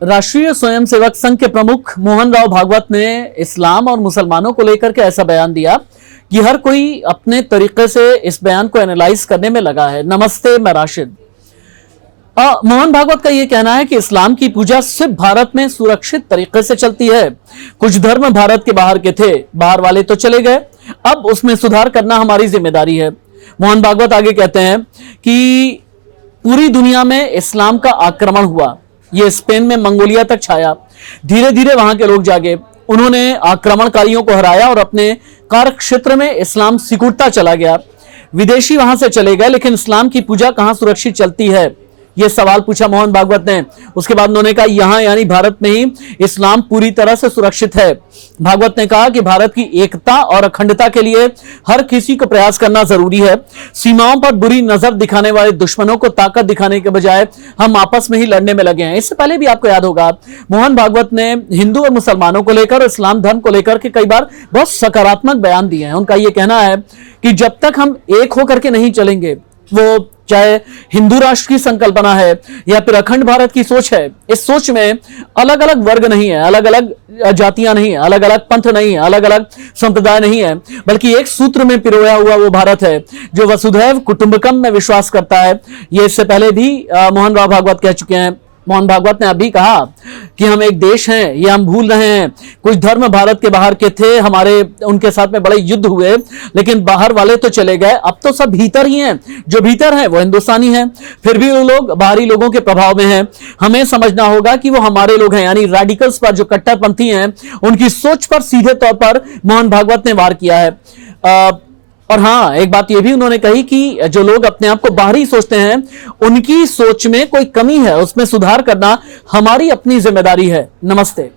राष्ट्रीय स्वयंसेवक संघ के प्रमुख मोहन राव भागवत ने इस्लाम और मुसलमानों को लेकर के ऐसा बयान दिया कि हर कोई अपने तरीके से इस बयान को एनालाइज करने में लगा है। नमस्ते, मैं राशिद। मोहन भागवत का यह कहना है कि इस्लाम की पूजा सिर्फ भारत में सुरक्षित तरीके से चलती है। कुछ धर्म भारत के बाहर के थे, बाहर वाले तो चले गए, अब उसमें सुधार करना हमारी जिम्मेदारी है। मोहन भागवत आगे कहते हैं कि पूरी दुनिया में इस्लाम का आक्रमण हुआ, ये स्पेन में मंगोलिया तक छाया। धीरे धीरे वहां के लोग जागे, उन्होंने आक्रमणकारियों को हराया और अपने कार्य क्षेत्र में इस्लाम सिकुड़ता चला गया। विदेशी वहां से चले गए, लेकिन इस्लाम की पूजा कहां सुरक्षित चलती है, यह सवाल पूछा मोहन भागवत ने। उसके बाद उन्होंने कहा यहां यानी भारत में ही इस्लाम पूरी तरह से सुरक्षित है। भागवत ने कहा कि भारत की एकता और अखंडता के लिए हर किसी को प्रयास करना जरूरी है। सीमाओं पर बुरी नजर दिखाने वाले दुश्मनों को ताकत दिखाने के बजाय हम आपस में ही लड़ने में लगे हैं। इससे पहले भी आपको याद होगा, मोहन भागवत ने हिंदू और मुसलमानों को लेकर और इस्लाम धर्म को लेकर के कई बार बहुत सकारात्मक बयान दिए हैं। उनका यह कहना है कि जब तक हम एक होकर के नहीं चलेंगे, वो चाहे हिंदू राष्ट्र की संकल्पना है या फिर अखंड भारत की सोच है, इस सोच में अलग अलग वर्ग नहीं है, अलग अलग जातियां नहीं है, अलग अलग पंथ नहीं है, अलग अलग संप्रदाय नहीं है, बल्कि एक सूत्र में पिरोया हुआ वो भारत है जो वसुधैव कुटुंबकम में विश्वास करता है। ये इससे पहले भी मोहन राव भागवत कह चुके हैं। मोहन भागवत ने अभी कहा कि हम एक देश हैं, ये हम भूल रहे हैं। कुछ धर्म भारत के बाहर के थे, हमारे उनके साथ में बड़े युद्ध हुए, लेकिन बाहर वाले तो चले गए, अब तो सब भीतर ही हैं। जो भीतर हैं वो हिंदुस्तानी हैं, फिर भी वो लोग बाहरी लोगों के प्रभाव में हैं। हमें समझना होगा कि वो हमारे लोग हैं, यानी रेडिकल्स पर, जो कट्टरपंथी हैं, उनकी सोच पर सीधे तौर पर मोहन भागवत ने वार किया है। और हाँ, एक बात यह भी उन्होंने कही कि जो लोग अपने आप को बाहरी सोचते हैं, उनकी सोच में कोई कमी है, उसमें सुधार करना हमारी अपनी जिम्मेदारी है। नमस्ते।